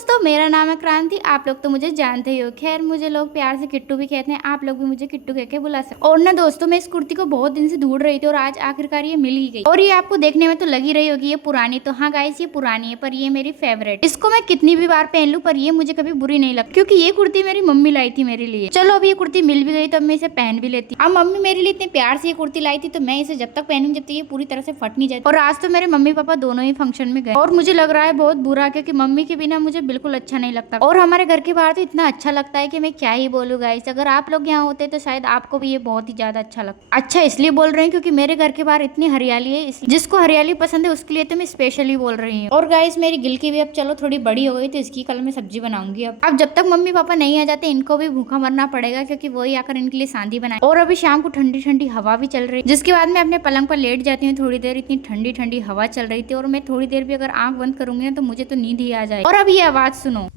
दोस्तों, मेरा नाम है क्रांति। आप लोग तो मुझे जानते ही हो। खैर, मुझे लोग प्यार से किट्टू भी कहते हैं। आप लोग भी मुझे किट्टू कह के बुला सकते। और ना दोस्तों, मैं इस कुर्ती को बहुत दिन से ढूंढ रही थी और आज आखिरकार ये मिल ही गई। और ये आपको देखने में तो लगी रही होगी ये पुरानी। तो हाँ गाइस, ये पुरानी है पर ये मेरी फेवरेट। इसको मैं कितनी भी बार पहन लूं पर ये मुझे कभी बुरी नहीं लगती, क्योंकि ये कुर्ती मेरी मम्मी लाई थी मेरे लिए। चलो, अभी ये कुर्ती मिल भी गई तो अब मैं इसे पहन भी लेती। अब मम्मी मेरे लिए इतने प्यार से ये कुर्ती लाई थी तो मैं इसे जब तक पहनूंगी जब तक ये पूरी तरह से फट नहीं जाती। और आज तो मेरे मम्मी पापा दोनों ही फंक्शन में गए और मुझे लग रहा है बहुत बुरा, क्योंकि मम्मी के बिना मुझे बिल्कुल अच्छा नहीं लगता। और हमारे घर के बाहर तो इतना अच्छा लगता है कि मैं क्या ही बोलूँ गाइस। अगर आप लोग यहाँ होते तो शायद आपको भी ये बहुत ही ज्यादा अच्छा लगता। अच्छा इसलिए बोल रही हूँ क्योंकि मेरे घर के बाहर इतनी हरियाली है। जिसको हरियाली पसंद है उसके लिए तो मैं स्पेशली बोल रही हूँ। और गाइस, मेरी गिल की भी अब चलो थोड़ी बड़ी हो गई तो इसकी कल मैं सब्जी बनाऊंगी। अब जब तक मम्मी पापा नहीं आ जाते इनको भी भूखा मरना पड़ेगा, क्योंकि वही आकर इनके लिए सांधी बनाए। और अभी शाम को ठंडी ठंडी हवा भी चल रही है, जिसके बाद मैं अपने पलंग पर लेट जाती हूँ थोड़ी देर। इतनी ठंडी ठंडी हवा चल रही थी और मैं थोड़ी देर भी अगर आंख बंद करूंगी ना तो मुझे तो नींद ही आ जाए। और अब ये आवाज सुनो।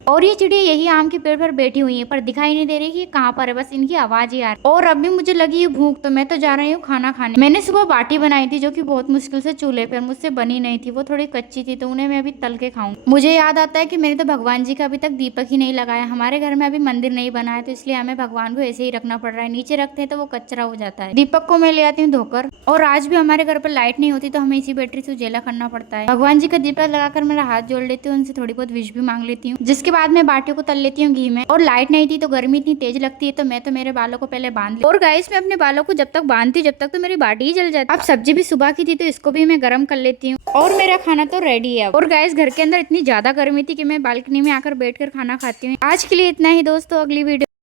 और ये चिड़िया यही आम के पेड़ पर बैठी हुई है पर दिखाई नहीं दे रही कि ये कहाँ पर है, बस इनकी आवाज ही आ रही है। और अभी मुझे लगी है भूख तो मैं तो जा रही हूँ खाना खाने। मैंने सुबह बाटी बनाई थी जो कि बहुत मुश्किल से चूल्हे पर मुझसे बनी नहीं थी, वो थोड़ी कच्ची थी तो उन्हें मैं अभी तल के खाऊं। मुझे याद आता है कि मैंने तो भगवान जी का अभी तक दीपक ही नहीं लगाया। हमारे घर में अभी मंदिर नहीं बना है तो इसलिए हमें भगवान को ऐसे ही रखना पड़ रहा है। नीचे रखते हैं तो वो कचरा हो जाता है। दीपक को मैं ले आती हूँ धोकर। और आज भी हमारे घर पर लाइट नहीं होती तो हमें इसी बैटरी से उजाला करना पड़ता है। भगवान जी का दीपक लगाकर मेरा हाथ जोड़ लेती हूँ, उनसे थोड़ी बहुत विश भी मांग लेती हूँ, जिसके बाद मैं बाटी को तल लेती हूँ घी में। और लाइट नहीं थी तो गर्मी इतनी तेज लगती है तो मैं तो मेरे बालों को पहले बांध ली। और गाइस, मैं अपने बालों को जब तक बांधती जब तक तो मेरी बाटी ही जल जाती। अब सब्जी भी सुबह की थी तो इसको भी मैं गर्म कर लेती हूँ। और मेरा खाना तो रेडी है। और गाइस, घर के अंदर इतनी ज्यादा गर्मी थी कि मैं बालकनी में आकर बैठकर खाना खाती हूँ। आज के लिए इतना ही दोस्तों, अगली वीडियो